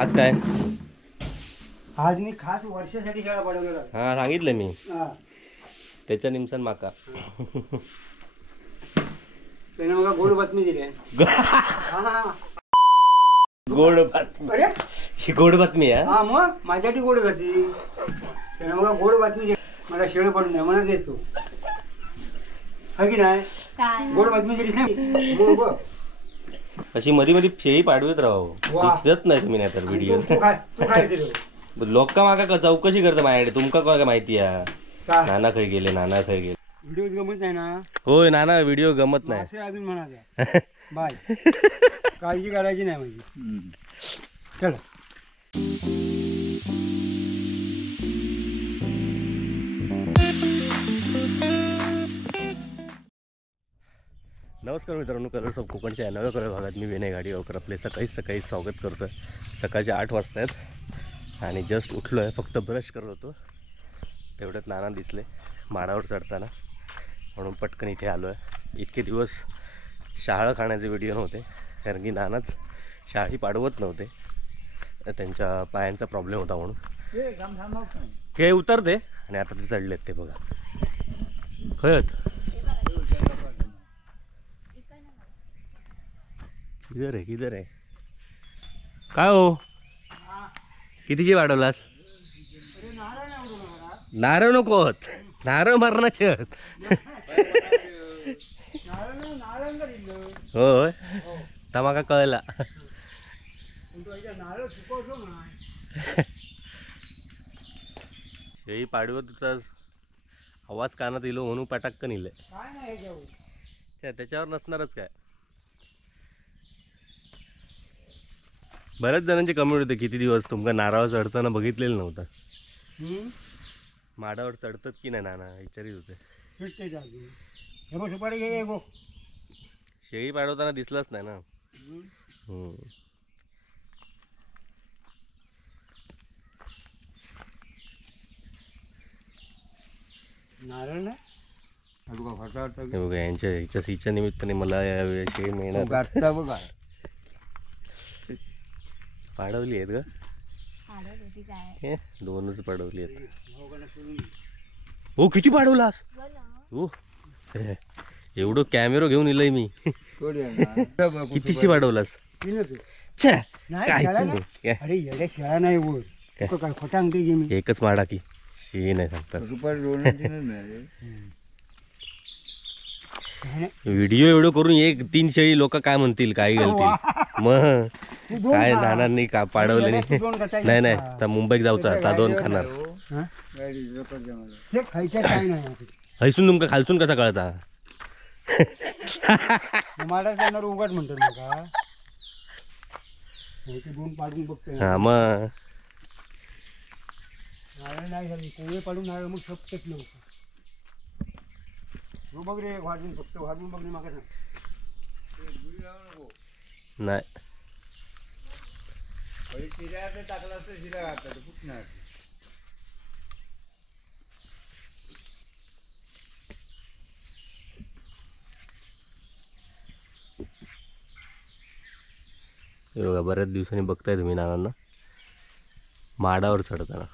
आज काय? आज मी खास वर्षासाठी शाळा पडवणार आहे. हा सांगितलं मी हा त्याच्या निमसन माका त्याने मला गोड बातमी दिली आहे. गोड बातमी. अरे ही गोड बातमी आहे. हा मग माझ्यासाठी गोड घातली. त्याने मला गोड बातमी दिली. मला शेळ पडून द्या म्हणत देतो हा की नाही. गोड बातमी दिली नाही मग बघ. अशी मध्ये मध्ये शेळी पाडवीत राहो. वा. दिसत नाही तुम्ही नाही तर व्हिडिओ. तू काय दिलं लोक माका चौकशी करता माझ्याकडे. तुमका काय माहिती आहे? काय नाना खय गेले, नाना खय गेले. व्हिडिओ गमत नाही ना. होय नाना व्हिडिओ गमत नाही. असे अजून म्हणाले बाय. काळजी करायची नाही माझी. चल नमस्कार मित्रांनो, कलर्स ऑफ कोकणच्या या नव्या कलर भागात मी विनय गाडीवकर आपले सकाळी स्वागत करतो. सकाळचे 8 वाजता आहेत आणि जस्ट उठलो आहे. फक्त ब्रश करत होतो तेवढ्यात नाना दिसले माडावर चढताना, म्हणून पटकन इथे आलो आहे. इतके दिवस शहाळं खाण्याचे व्हिडिओ नव्हते, कारण की नानाच शाळी पाडवत नव्हते. त्यांच्या पायांचा प्रॉब्लेम होता म्हणून हे उतरते आणि आता ते चढलेत. ते बघा खयत किधर आहे काय हो? कितीची वाढवलास? नारळ नको होत, नारळ मारणाचे आहेत. होय तमाका कळला. शेळी पाडवत होतास, आवाज कानात इलो म्हणून पटाक्कन इले. त्याच्यावर नसणारच काय. बऱ्याच जणांची कमेंट होते किती दिवस तुमका नारळ चढताना बघितलेलं नव्हतं. माडावर चढतात की नाही नाना विचारित होते. शेळी पाडवताना दिसलाच नाही ना. नारळ ना हे बघा हिच्या निमित्ताने मला यावेळी शेळी मिळणार. बघा पाडवली आहेत का? दोनच पाडवली आहेत. हो किती पाडवलास? हो एवढं कॅमेरा घेऊन इलय मी. कितीशी पाडवलास? काय अरे येड्या शेळा नाही वर काय खोटा अंगठी मी एकच माडा की शे नाही सांगतात. व्हिडिओ एवढं करून 1-3 शेळी लोक काय म्हणतील, काय घालतील. मग काय नानांनी का पाडवले नाही. नाही तर मुंबईत जाऊचा आता 2 खाणार. हैसून तुमका खालसून कसा कळता? उघड म्हणतो का 2 पाडून बघतोय. हा मग नारळ नाही झाली कोळे पाडून नारळ मग शपथच नव्हतं. बघ रे वाढून फक्त वाढून बघ रे मागा नाही. टाकला असतं शिरा घातला तर फुटणार. हे बघा बऱ्याच दिवसांनी बघताय तुम्ही नानांना माडावर चढताना.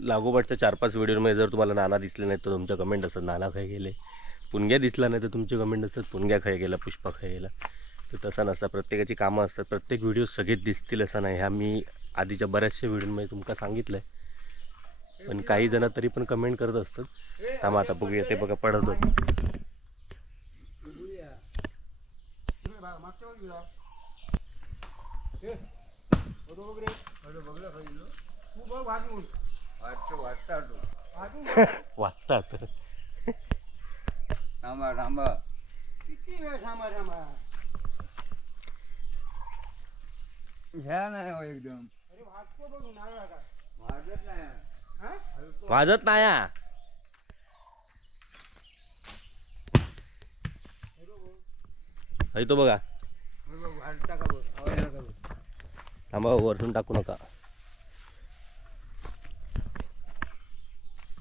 लागोपाठच्या 4-5 व्हिडिओमध्ये जर तुम्हाला नाना दिसले नाही तर तुमच्या कमेंट असतात नाना खाय गेले. पुणग्या दिसला नाही तर तुमचे कमेंट असतात पुणग्या खाय गेला, पुष्पा खाय गेला. तर तसा नसता. प्रत्येकाची कामं असतात. प्रत्येक व्हिडिओ सगळेच दिसतील असं नाही. ह्या मी आधीच्या बऱ्याचशा व्हिडिओमध्ये तुमका सांगितलं आहे. पण काही जण तरी पण कमेंट करत असतात. थांबा आता बघूया. ते बघा पडत होत. वाचतात. थांबा थांबा किती वेळ थांबा घ्या नाही एकदम. अरे वाजतो बघ नारळ आता वाजत नाही. वाजत नाही. आहे तो बघा. थांबा वरतून टाकू नका.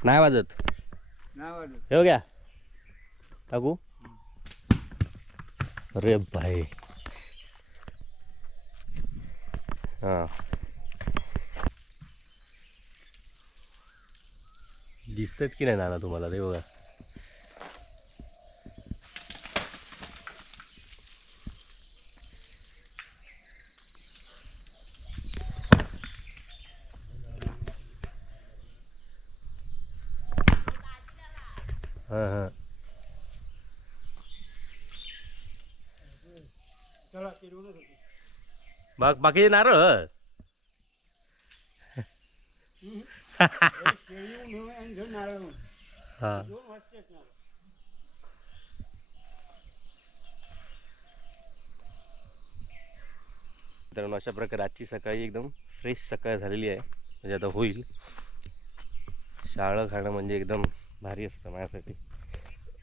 नाही वाजत. हे बघा टाकू. अरे भाई हां दिसतात की नाही नाना तुम्हाला ते बघा. हां हां चला ते रोवणच होते. बाकी नारळ केळी घेऊन आणि घेऊन नारळ घेऊन. हां दोन वाजतेच नारळ. तर अशा प्रकारे आजची सकाळी एकदम फ्रेश सकाळ झालेली आहे. म्हणजे आता होईल. शाळं खाणं म्हणजे एकदम भारी असतं माझ्यासाठी.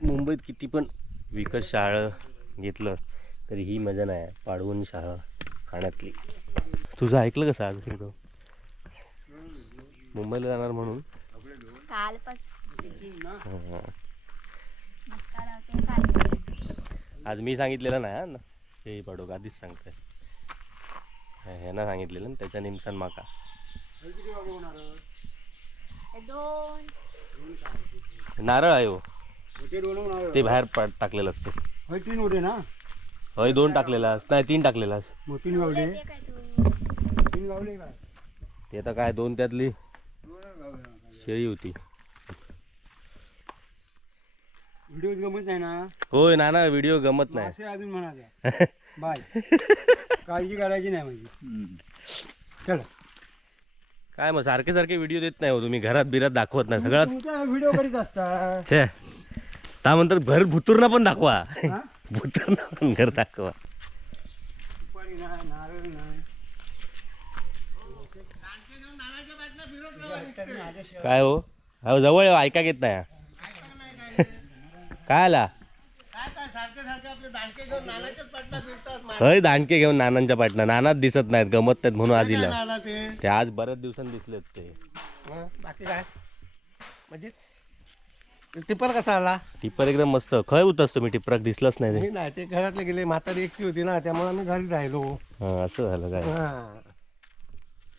मुंबईत किती पण विकत शाळं घेतलं तरी ही मजा नाही आहे पाडवून शाळा खाण्यातली. तुझं ऐकलं कसं आज एकदम मुंबईला जाणार म्हणून आज मी सांगितलेलं नाही ना हे पाडू आधीच सांगतोय. ह्यांना सांगितलेलं ना त्याच्या निमसन माका नारळ आहे हो ते बाहेर टाकलेलं असते. 3 होते ना. होय 2 टाकलेला नाही 3 टाकलेला. 3 गावले. 3 गावले काय ते आता काय 2 त्यातली शेळी होती. व्हिडिओ गमत नाही ना. होय नाना व्हिडिओ गमत नाही. असे अजून म्हणाले बाय काळजी करायची नाही माझी. चला काय मग सारखे सारखे व्हिडिओ देत नाही हो तुम्ही घरात बिरात दाखवत नाही सगळ्यात व्हिडिओ करीत असता. छे ता म्हणतात घर भुतुरणा पण दाखवा. हा? भुतुरणा पण घर दाखवा. सुपारी नाही नारळ नाही. काय हो अहो जवळ ऐका घेत नाही काय आला हय दांडके घेऊन नानांच्या पाटणा नानाच दिसत नाहीत गमत नाहीत म्हणून आज इला ते आज बऱ्याच दिवसांनी दिसलेत ते. बाकी काय म्हणजे टिपर कसा आला. टिप्पर एकदम मस्त खय होतास तुम्ही टिप्पराक दिसलाच नाही ते. नाही ते घरातले गेले म्हातारी एकटी होती ना त्यामुळे आम्ही घरी राहिलो. हा असं झालं काय.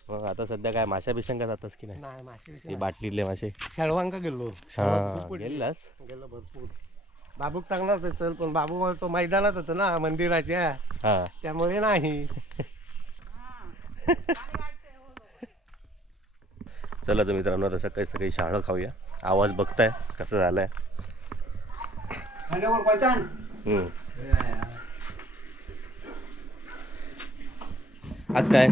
मग आता सध्या काय माशा बिशंका जातस की नाही. नाही मासे ते बाटलीतले मासे शाळवांका गेलो. हा गेलास गेलो भरपूर. बाबूक चांगला होता चल पण बाबू तो मैदानात होता ना मंदिराच्या हा त्यामुळे नाही. चला तर मित्रांनो आता सकाळी सकाळी शाळा खाऊया. आवाज बघताय कसं झालाय. आज काय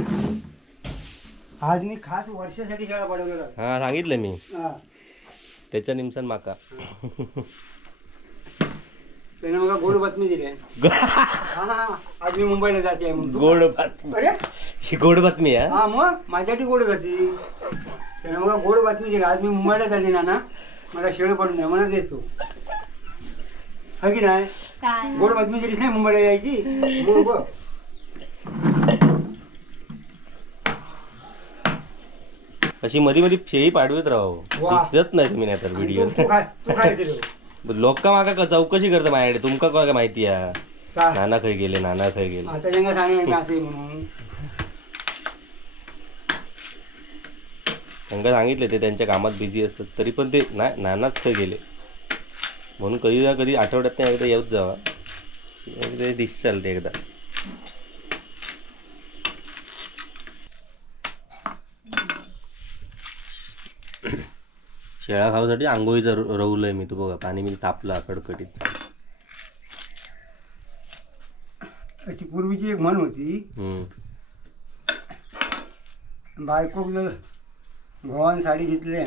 आज मी खास वर्षासाठी शाळा पाठवलेला. हा सांगितलं मी त्याच्या निमसन माका त्याने मला गोड बातमी दिली. आज मी मुंबईला जायचे गोड बातमी. अरे गोड बातमी आहे. हा मग माझ्यासाठी गोड जाते. त्याने मला गोड बातमी दिली. आज मी मुंबईला चालली ना मला शेळ पडून द्या म्हणत येतो हा की नाही. गोड बातमी दिलीच नाही मुंबईला जायची. बघ अशी मध्ये मध्ये शेळी पाडवीत राहो दिसत नाही तुम्ही नाही तर व्हिडिओ. लोक माका चौकशी करता माझ्याकडे तुमका काय माहिती आहे नाना खय गेले नाना खय गेले. आता त्यांना सांगितलं असे म्हणून त्यांना सांगितले ते त्यांच्या कामात बिझी असतात तरी पण ते नाही नानाच खय गेले म्हणून कधी ना कधी आठवड्यात नाही एकदा येऊच जावा एकदा दिस चालते एकदा. शेळा खाऊसाठी आंघोळीचं रवलंय मी तू बघा पाणी मी तापला कडकडीत. अशी पूर्वीची एक म्हण होती बायकोक जर गव्हाण साडी घेतली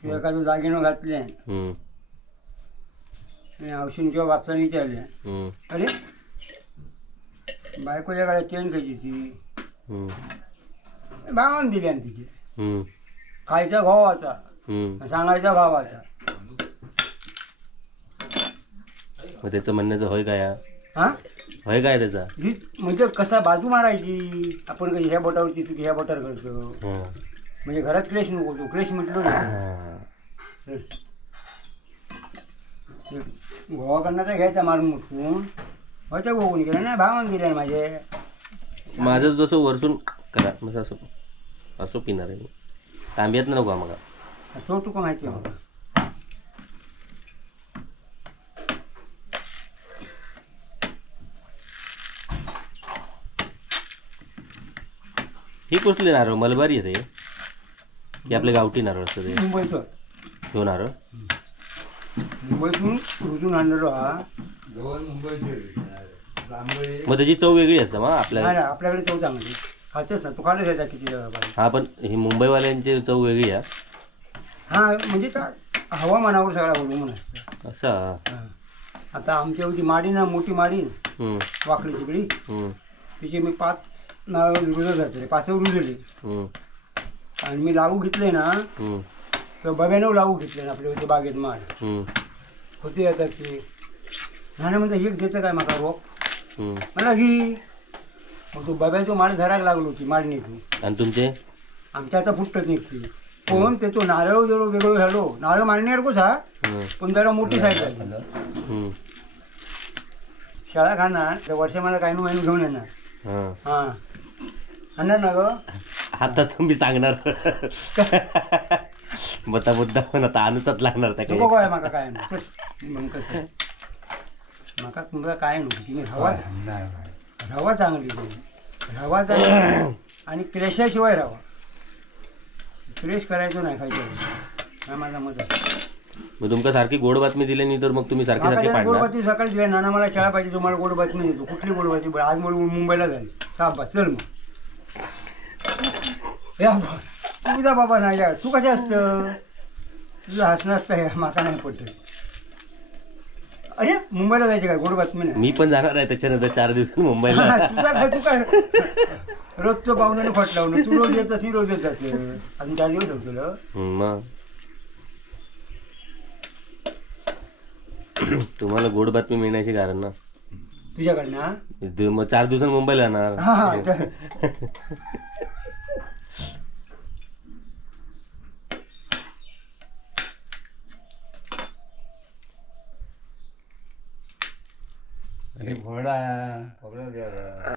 किंवा एखादं दागिनं घातले आणि औषध किंवा बापसाने विचारले अरे बायकोच्या गाड्यात चेन खायची ती भावान दिली आणि तिथे खायचा भावाचा सांगायचा भावाचा. मग त्याचं म्हणण्याचं होय काय हा होय काय त्याचा म्हणजे कसा बाजू मारायची आपण कधी ह्या बोटावरची तू ह्या बोटावर करतो म्हणजे घरात क्लेश नको तो क्लेश म्हटलो ना गोवा करण्याचा घ्यायचा मारून मुठून व्हायचा बघून गेला ना भावान गेल्या माझे माझं जसं वरसून करा म्हणजे असं असं पिणार आहे मी तांब्यात नको मग तो तुका माहिती आहे मला. ही कुठली नारळ मलबारी येते की आपले गावठी नारळ असतं ते मुंबईचं हो नारळ मुंबईतून रुजून आणलेलो हा. मग त्याची चव वेगळी असते मग नाही आपल्या नाही, आपल्याकडे चव चांगली खातेच ना तू खाल्लं त्याचा किती वेळा पाहिजे. हा पण ही मुंबईवाल्यांची चव वेगळी आहे हा म्हणजे त्या हवामानावर सगळा अवलंबून असतं. असा हा. आता आमच्या होती माडी ना मोठी माडी हम्म, वाकडी तिकडी हम्म, तिचे मी 5 नारळ रुजत जाते 5 रुजले हम्म, आणि मी लागू घेतले ना हम्म, तर बब्यानं लागू घेतले ना आपल्या होते बागेत माड हम्म, होते येतात ते नाना म्हणता एक देतं काय माका रोप हम्म. मला घी मग तो बब्याचो माड धरायला लागलो होती माडणी तू आणि तुमचे आमच्या आता फुटत निघते पण ते तो नारळ जरा वेगळं झालो नारळ मांडण्यासारखोच हा हम्म, पण जरा मोठी साईज झाली हम्म, शाळा खाणार तर वर्ष मला काही महिने घेऊन येणार हा. हा आणणार ना ग आता तुम्ही सांगणार बता मुद्दा पण आता आणूचाच लागणार त्या नको काय माका काय नाही मग कसं माका तुमचा काय नको तुम्ही रवा रवा चांगली रवा चांगली आणि क्रेशाशिवाय रवा क्रेश करायचो नाही खायचं हा माझा मत आहे. मग तुमका सारखी गोड बातमी दिली नाही तर मग तुम्ही सारखी माका सारखी जरा गोड पाडणार बातमी सकाळी दिली नाना मला शाळा पाहिजे तुम्हाला गोड बातमी देतो कुठली गोड बातमी बरं, आज मला मुंबईला झाली साबा चल मग या बा. तुझा बाबा नाही यार तू कसं असतं तुझं हसणं असतं हे माका नाही पटत. अरे मुंबईला जायचे काय गोड बातमी नाही मी पण जाणार आहे त्याच्यानंतर 4 दिवसांनी मुंबईला हा, तुझा काय तू काय रोजचं पाहुण्याने फट लावणं तू रोज येत ती रोज येत जाते अजून 4 दिवस होतो तुला मग तुम्हाला गोड बातमी मिळण्याचे कारण ना तुझ्याकडनं हा? मग 4 दिवसांनी मुंबईला जाणार हा हा तर- अरे घोडा खोबरं द्यायला.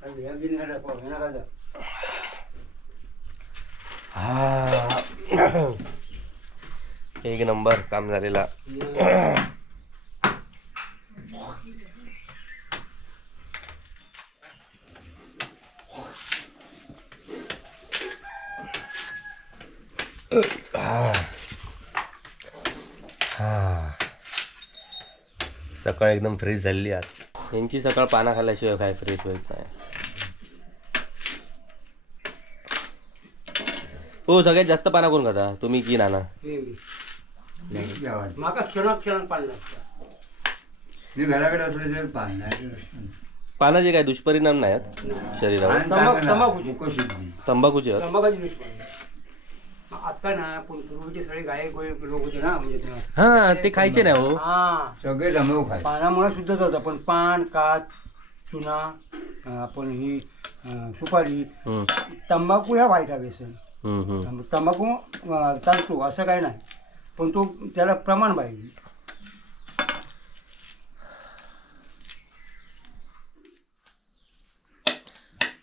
अरे, या गिरणारा पाव, हे नका जाऊ. हा एक नंबर काम झालेला सकाळ एकदम फ्रेश झाली आज यांची सकाळ पाना खाल्ल्याशिवाय काय फ्रेश होत नाही. हो सगळ्यात जास्त पाना कोण खाता तुम्ही की नाना हे मी. गावात. माका क्षणात पाणी लागतं. मी घराकडे असल्याचे पान नाही. पानाचे काय दुष्परिणाम नाही आहेत शरीरावर पान चांगलं ना. तंबाखूची. मुकशितली. तंबाखूचे आहेत. तंबाखाची दुष्परिणाम. आता ना पण पूर्वीचे सगळे गायक लोक होते ना म्हणजे ते. हा ते खायचे नाही हो हा सगळे तंबाखू खाय. पानामुळे शुद्धच होतं पण पान काच चुना आपण ही सुपारी हम्म, तंबाखू ह्या वाईट व्यसन. हम्म, हम्म. तंबाखू चालतो असं काही नाही पण तो त्याला प्रमाण पाहिजे.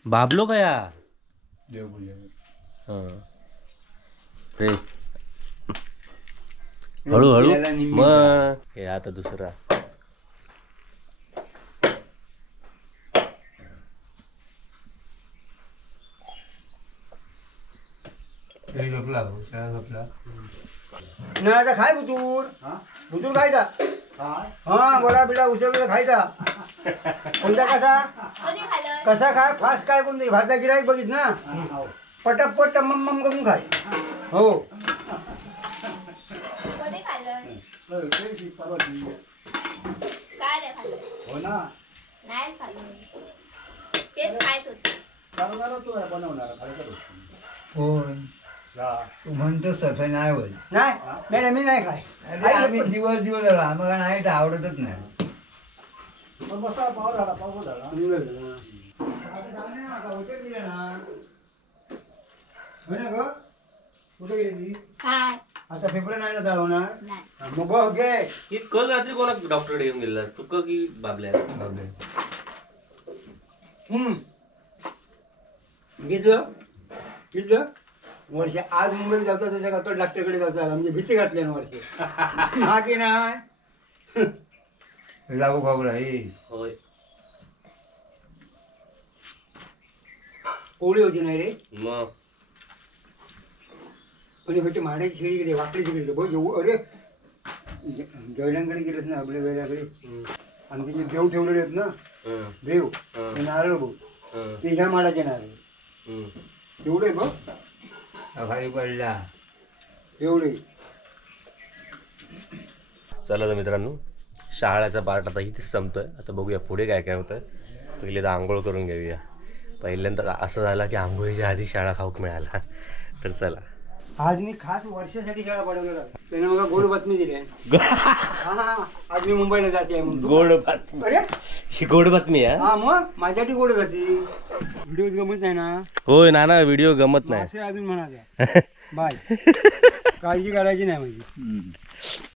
बाबलो कया देव बोलले. हा. रे हळूहळू याला निम्मी मग हे आता दुसरा तरी झोपला भाऊ, सगळा झोपला. नाही आता खाय बुतूर बुतूर खायचा हा वडा बिडा उसळ बिडा खायचा कोणता कसा खाय फास्ट काय कोणती भारता गिराईक बघित ना पटापट टम्मम करून खाय हो हो ना कोण तू म्हणतोस तसं नाही होत. नाही मी नाही खाय अरे आम्ही दिवस झाला आम्हाला नाही तर आवडतच नाही. पाव झाला होते दिले ना होय ना ग कुठे गेली ती काय आता पेपर नाही ना चालवणार नाही मग बघ घे ही कल रात्री कोणा डॉक्टरकडे घेऊन गेलास तू का की बाबल्या घेतलं घेतलं वर्ष आज मुंबईत जातो त्याच्या करतो डॉक्टरकडे जातो म्हणजे भीती घातली ना वर्ष हा की नाही लागू खबर आहे होय कोवळी होती नाही रे मग पण होती माड्याची शेळी गेली वाकडी गेली बघ जेवू अरे जैनांकडे गेलेच ना आपल्या वेळाकडे आणि तिथे देव ठेवलेले आहेत ना देव ते नारळ बघ ते ह्या माडाचे नारळ एवढे बघ खाली पडला एवढे चला तर मित्रांनो शाळेचा पार्ट आता इथेच संपतोय आता बघूया पुढे काय काय होतं पहिले तर आंघोळ करून घेऊया पहिल्यांदा असं झालं की आंघोळीच्या आधी शाळा खाऊक मिळाला तर चला आज मी खास वर्षासाठी शाळा पाठवलेला त्याने मला गोड बातमी दिली आहे हा आज मी मुंबईला जायचे आहे म्हणून गोड बातमी अरे ही गोड बातमी आहे हा मग माझ्यासाठी गोड जाते व्हिडिओ गमत नाही ना होय नाना व्हिडिओ गमत नाही असे अजून म्हणाले बाय काळजी करायची नाही माझी